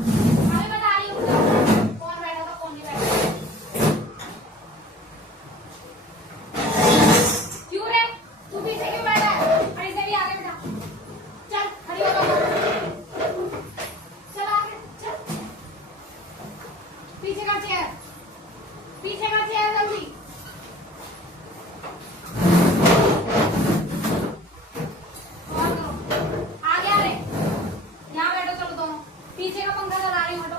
अभी बता रही हूँ कौन बैठा था कौन नहीं बैठा। क्यों रे तू पीछे क्यों बैठा है? अरे से भी आगे बैठा। चल खड़ी हो चल आगे चल। पीछे का चेयर जल्दी। और करो आगे आ रे। यहाँ बैठो चलो दोनों। पीछे का पंखा चला रही हूँ हटो।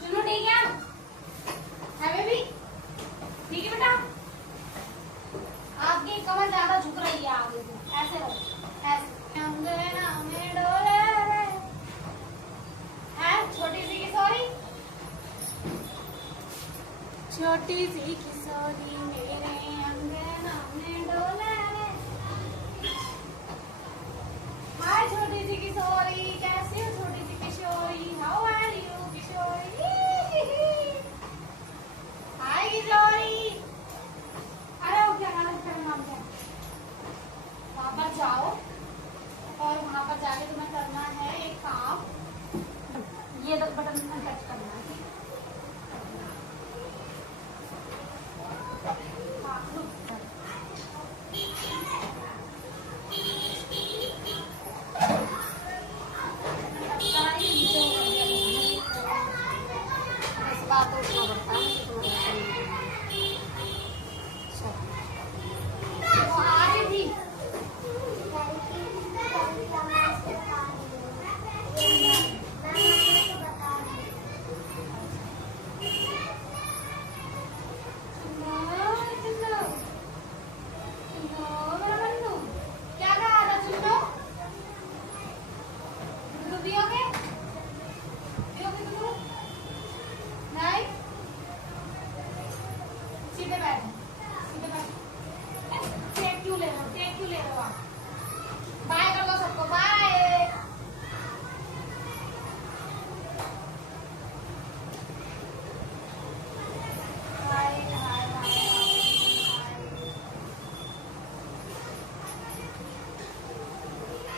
चलो ठीक है बेबी ठीक है बेटा। आपकी कमर ज्यादा झुक रही है आगे से। ऐसे रहो ऐसे। अंगना में डोले रे है छोटी सी किशोरी मेरे अंगना में डोले रे। हाय छोटी सी किशोरी कैसी हो छोटी सी किशोरी। हाउ आर यू किशोरी। हाय किशोरी। अरे वो क्या गाना तेरा नाम क्या? वहां पर जाओ और वहां पर जाके तुम्हें करना है एक काम। ये बटन में टच करना है ठीक बात उठना पड़ता है। वो आ रही थी क्या कहा था चुन्नू? दूध पियोगे दूध? नहीं सीधे बैठ टेक क्यों ले रहे हो आप? बाय कर दो सबको बाय।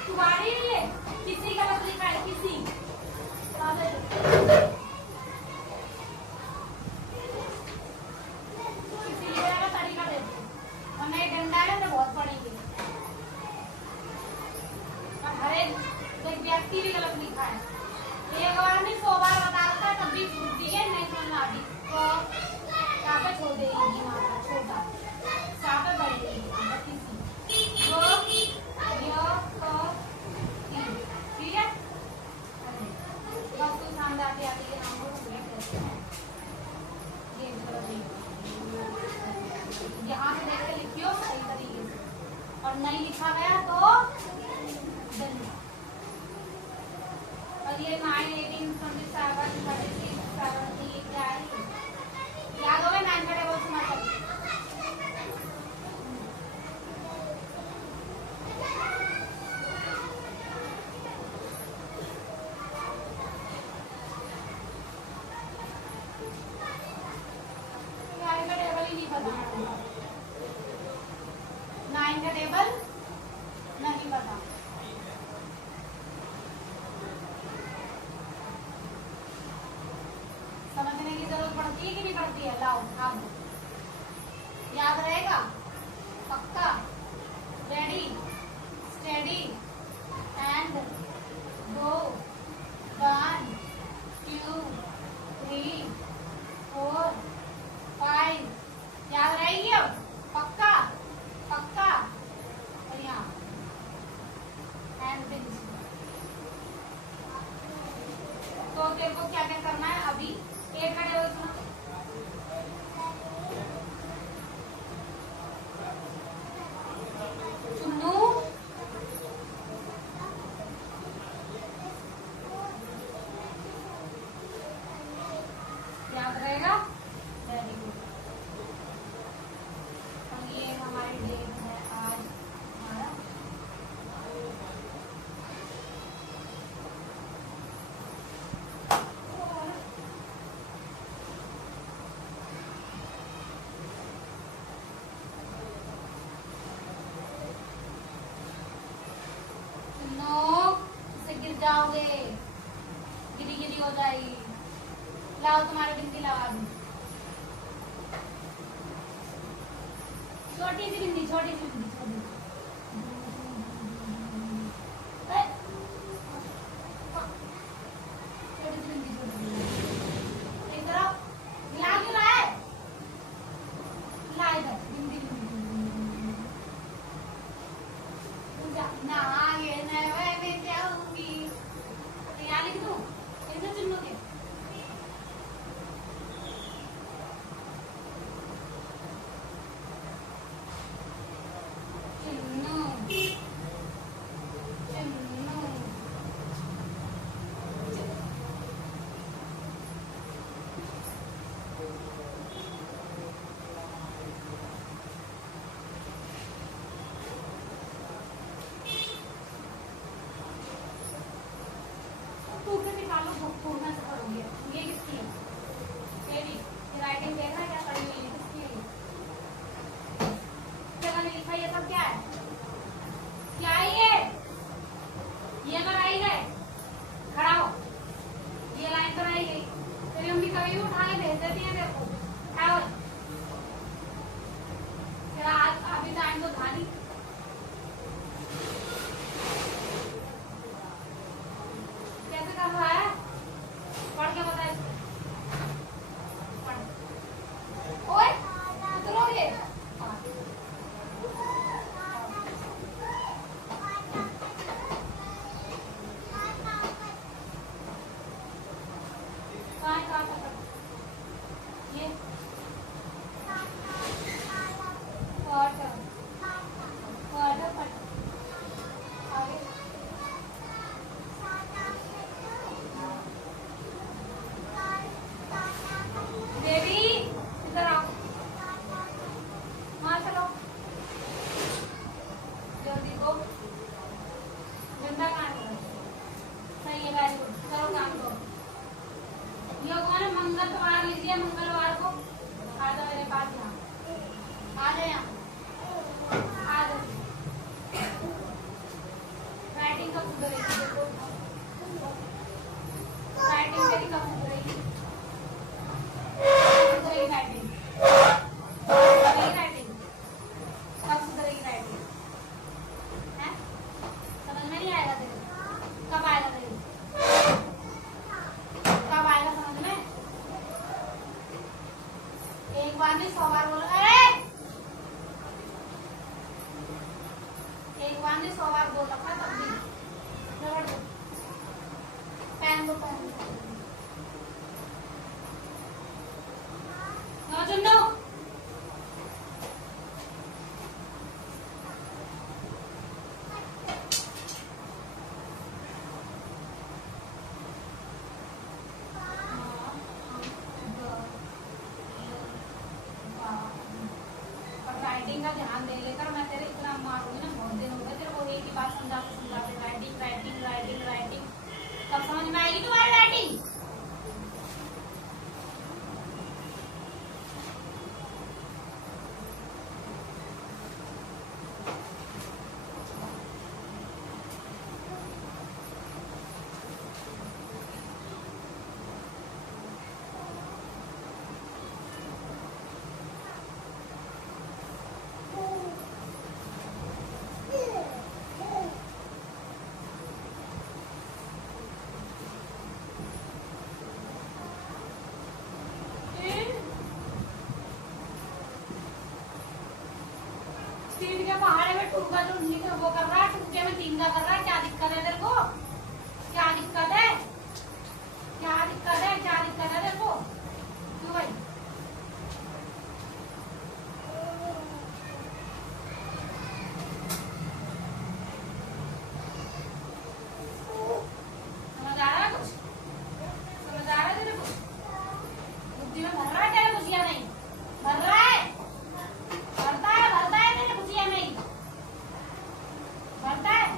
तुम्हारी लिए किसी का मत लिखा है किसी तरीका दे हमें एक डंडा है तो बहुत पड़ेंगे। हर एक व्यक्ति भी गलत लिखा है। एक बार नहीं 100 बार बता रहा था तब भी भूलती है नहीं समझ आती तो यहाँ पे छोड़ देगी। छोटा यहाँ पे बढ़ेगी ठीक है। बस तू सामने आती आती के नाम को यहाँ से देख के लिखियो सही तरीके से और नहीं लिखा गया तो और ये 9, 18, 27, 36, 70 क्या है याद होगा 9 का टेबल सुना था। नाइन का टेबल नहीं पता। समझने की जरूरत पड़ती है कि नहीं पड़ती है? लाओ आप याद रहेगा पक्का। रेडी स्टेडी एंड गो 1 2 3 4 5 याद रहेगी अब पक्का पक्का। बढ़िया एंड फिनिश। तो तेरे को क्या क्या करना है अभी 8 का टेबल सुना। चुन्नू छोटी सी बिंदी, छोटी सी बिंदी, छोटी का ध्यान दे लेकर मैं तेरे इतना मारूंगी ना, बहुत दिन हो गए तेरे को एक ही बात समझाते राइटिंग राइटिंग राइटिंग राइटिंग, कब समझ में आएगी तुम्हारी राइटिंग? पहाड़े में टूका जो वो कर रहा है, टूके में 3 का कर रहा है, क्या दिक्कत है तेरे को? क्या दिक्कत है? क्या दिक्कत है? क्या दिक्कत है तेरे को? क्यों भाई? समझ आ रहा है कुछ? समझ आ रहा है तेरे को? बुद्धि में भर रहा है तेरे कुछ या नहीं? भर रहा है? भरता है तेरे कुछ या नहीं? भरता है?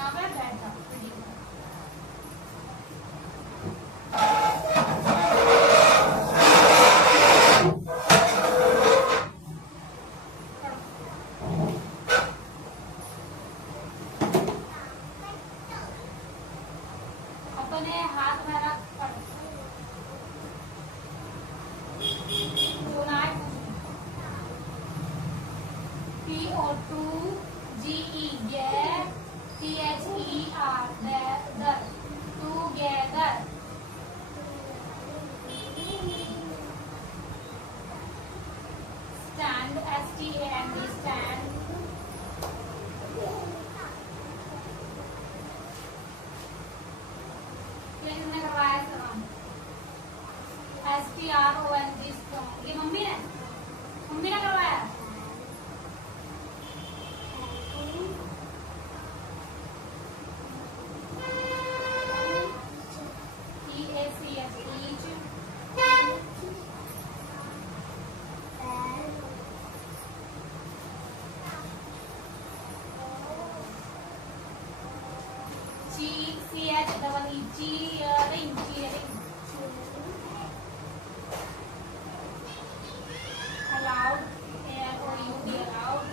यहाँ पे बैठ जाओ। अपने हाथ में रख पढ़। PO2GE get THER the together stand STAND stand ये किसने करवाया इसका नाम STRONG strong ये मम्मी ने करवाया cheering allowed ALOUD allowed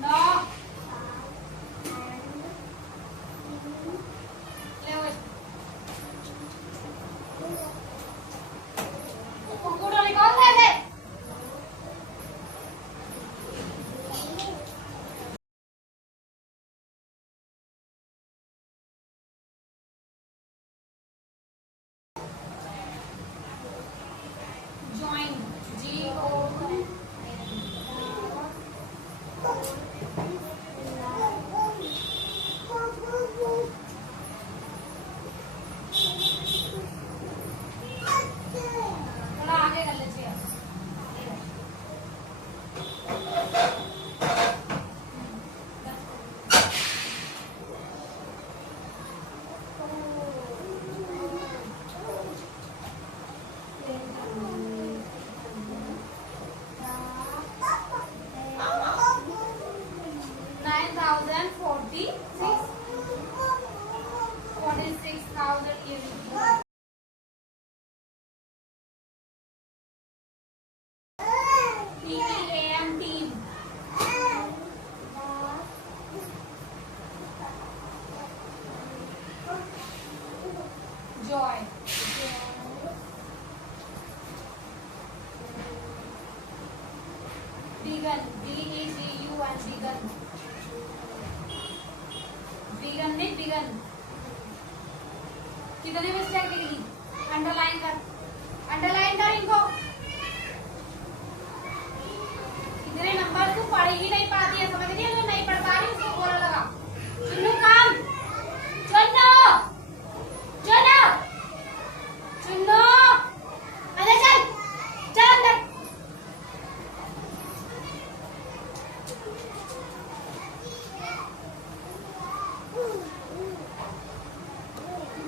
no ले वो कुकुर निकाल दे join GOIN थोड़ा आगे कर लीजिए joy vegan DEGUN vegan नहीं vegan कितने मिस्टेक दिखी अंडरलाइन कर इनको इतने नंबर तू पढ़ ही नहीं पाती है समझ रही है तो नहीं पढ़ पा रही उसको बोला लगा चुन्नू काम चुन्नू अरे चल अंदर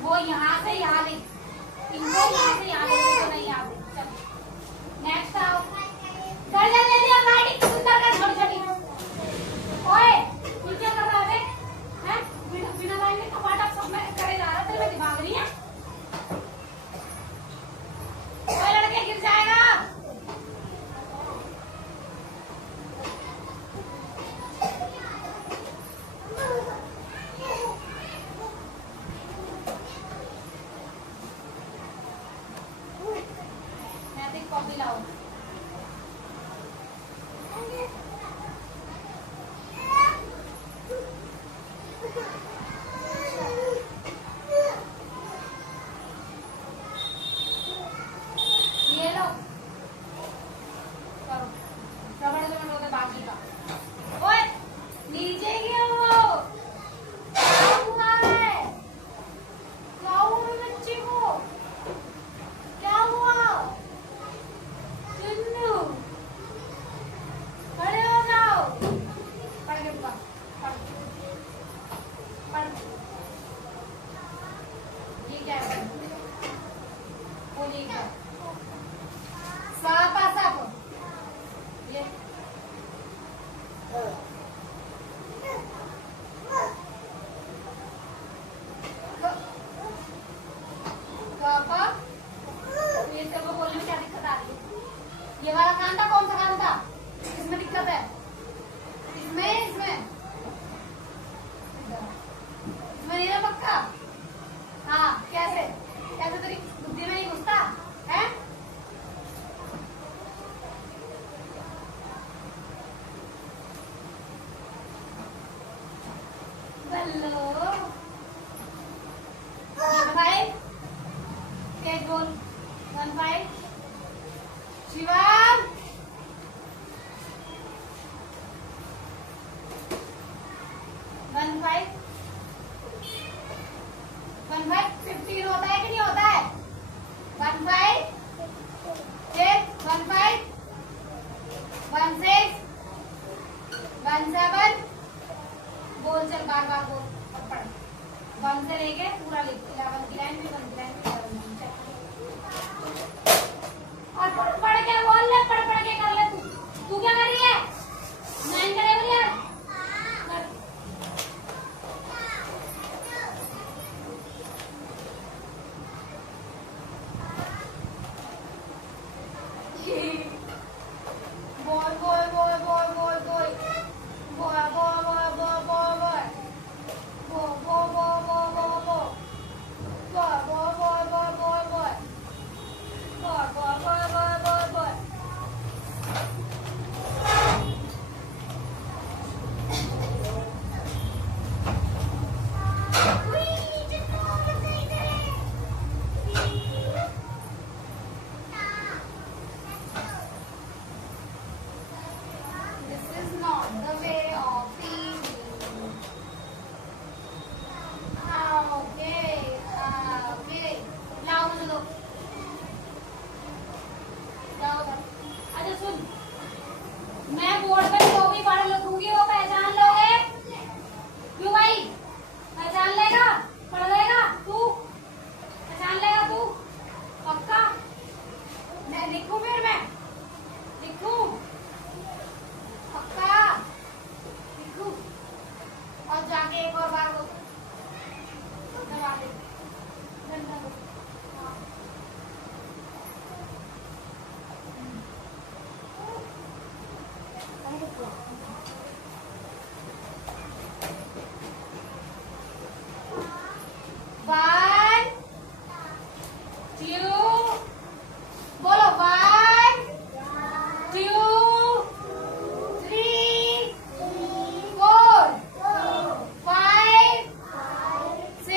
वो यहाँ से यहाँ ले इनको यहाँ से यहाँ ले तो नहीं आते चल नेक्स्ट आओ कर ले लिया राइटिंग सुंदर कर छोटी छोटी ओए ये क्या कर रहा है हैं बिना लाइन में टमाटर सब में करे जा रहा है तेरे में दिमाग नहीं है ओए लड़के गिर जाएगा कॉपी लाओ ये लो करो रबड़ से बनोगे बाकी का ओए नीचे गिर वो क्या हुआ है बच्चे को क्या हुआ चुन्नू खड़े हो जाओ पढ़ के पढ़ ये क्या है बोलिए क्या साप बोल 15 शिवम 15 15 होता है कि नहीं होता है 15 फिर 15 16 17 बोल चल बार बार बोल और पढ़ 1 से लेके पूरा लिख 11 की लाइन भी 1 की लाइन भी 11 की लाइन और पढ़ के बोल ले पढ़ के कर ले तू क्या कर रही है 9 करे बोल यार मैं बोर्ड पे जो भी पढ़ लूंगी वो पहचान लोगे क्यों भाई पहचान लेगा पढ़ लेगा तू पहचान लेगा तू पक्का मैं लिखूं फिर मैं लिखूं पक्का लिखूं और जाके एक और बार दबा दे डंडा दो 1 2 बोलो 1 2 3 4 5 6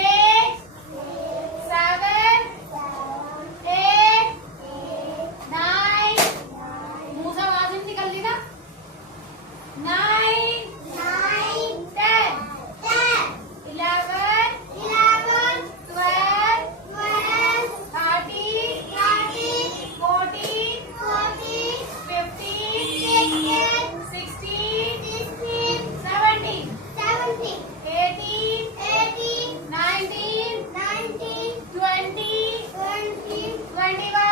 7 8 9 मुंह से आवाज नहीं निकल रही ना 9 10 11 12 13 14 15 16 17 18 19 20 21 22 23 24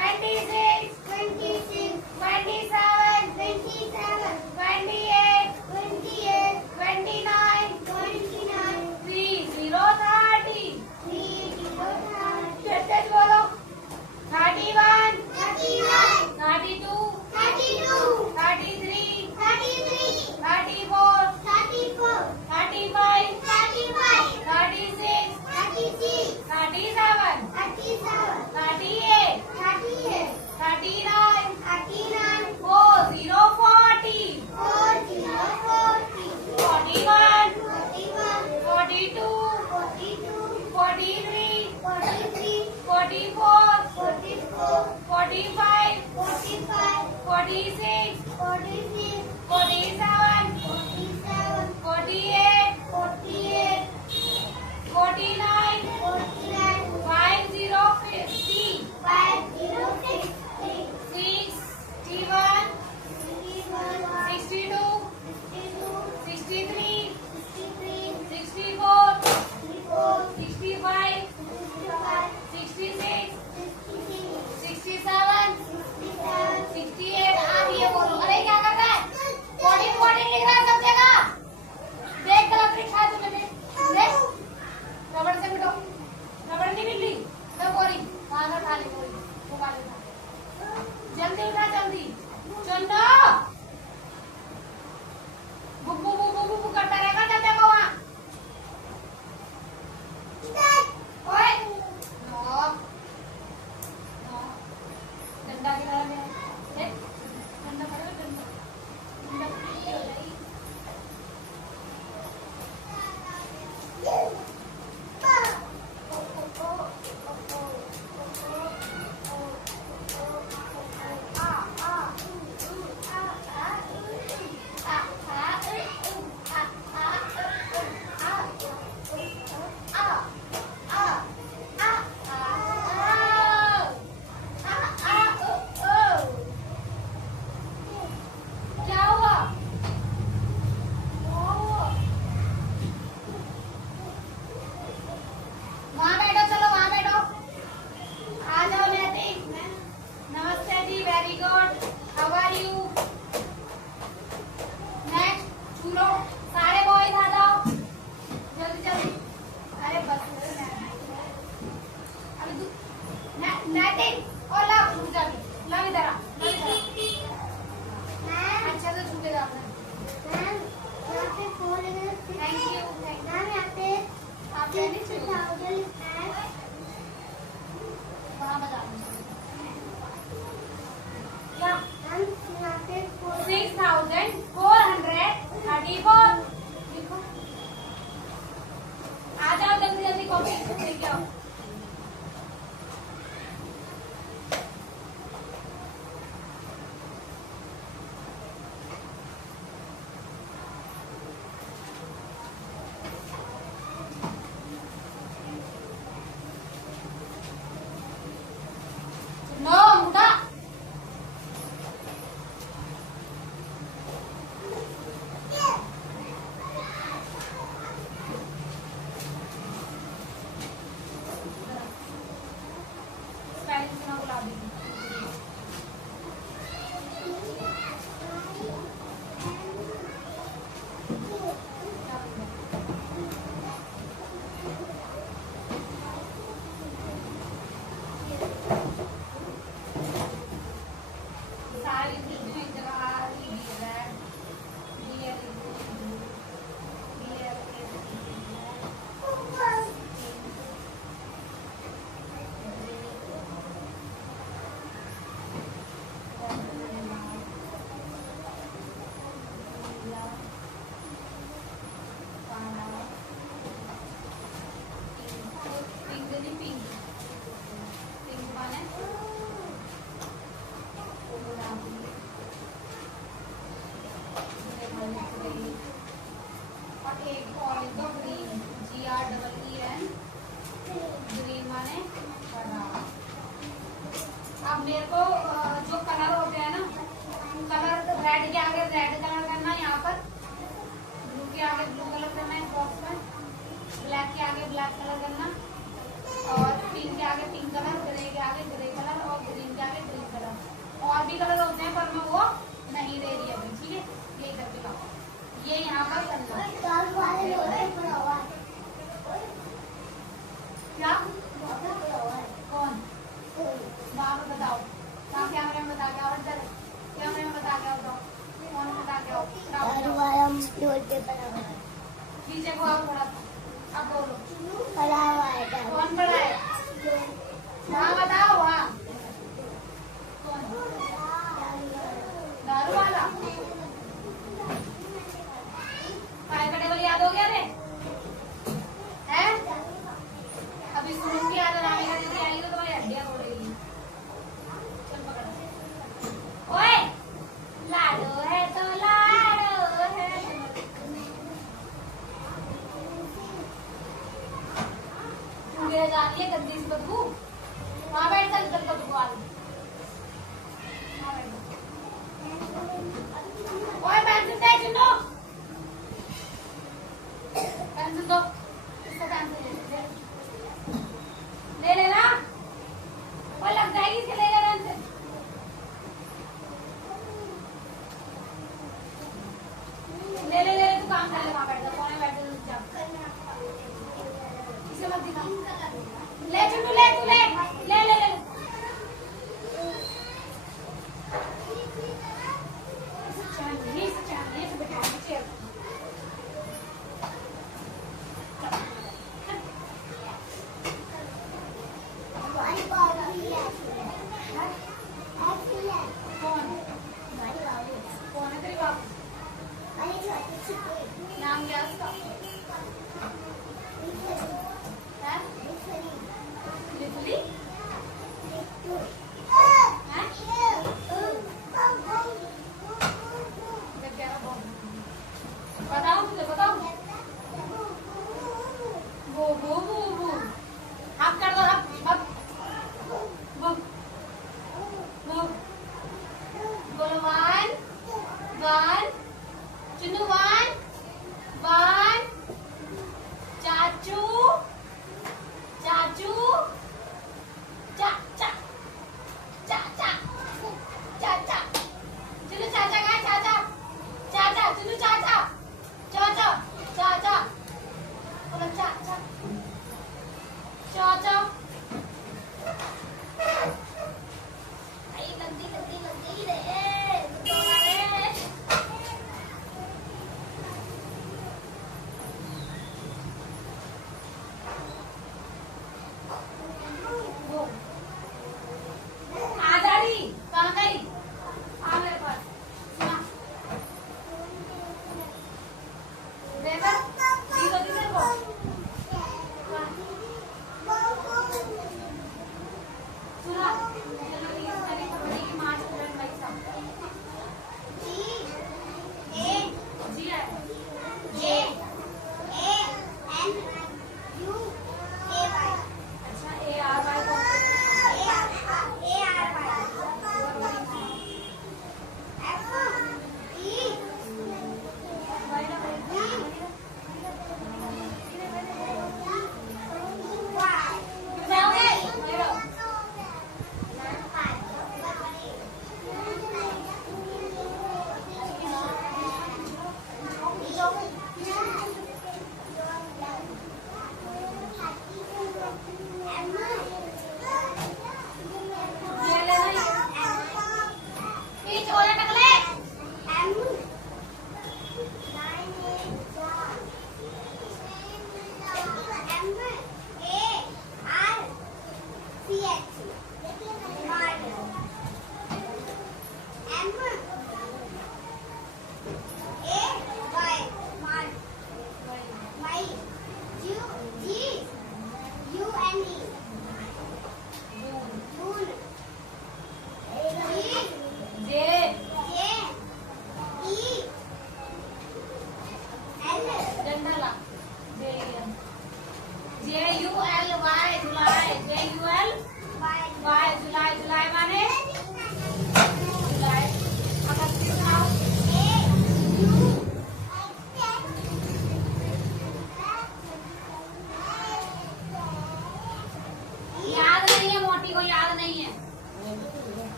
25 26 27 28 29 30 30 बोलो 31 32 33 34 35 36 37 38 39 40 40 41 42 43 44 45 46 47 48 49 50 50 61 62 63 64 65 66 67 68 आप ये बोलो अरे क्या कर रहा है लो सारे बॉयज आ जाओ जल्दी जल्दी। अरे बस अभी तू नेटिंग और ला रुक ला इधर आ अच्छा से छूटे जा थैंक यू आप वहाँ बजा 6,434 लिखो। आ जाओ जल्दी जल्दी कॉपी लेके आओ। नो मुदा अब मेरे को जो कलर होते हैं ना कलर रेड के आगे रेड कलर करना है यहाँ पर, ब्लू के आगे ब्लू कलर करना है बॉक्स में, ब्लैक के आगे ब्लैक कलर करना और पिंक के आगे पिंक कलर, ग्रे के आगे ग्रे कलर और ग्रीन के आगे ग्रीन कलर। और भी कलर होते हैं पर मैं वो नहीं दे रही अभी, ठीक है। ये करके लाओ ये यहाँ पर करना क्या कौन वहाँ पर बताओ, वहाँ कैमरे में बता के आओ, कैमरे में बता के आओ, फोन में बता के आओ, पीछे को आओ थोड़ा सा, अब बोलो कौन बड़ा है वहाँ बताओ, वहाँ कौन दारू वाला कंफर्टेबल याद हो गया रे है। अभी सुन के याद आएगा तो आएगी तो तुम्हारी हड्डियाँ तोड़ेगी। चल पकड़ ओए लाडो है तो लाडो है मेरा जान लिया गंदी सी बदबू। वहाँ बैठ जा इधर बदबू आ रही। ओए पेंसिल दे चुनो, पेंसिल दो, इसका पेंसिल ले लेना, वो लग जाएगी इसके ले लेना पेंसिल। ले ले ले तू काम कर ले, वहाँ बैठ जा, कोने बैठ जा, इसे मत दिखा। ले चुन्नू ले तू ले ले ले ले नाम क्या उसका? लिटली? बताओ मुझे बताओ। वो आप कर दो आप बोलो वन चुन्नू वन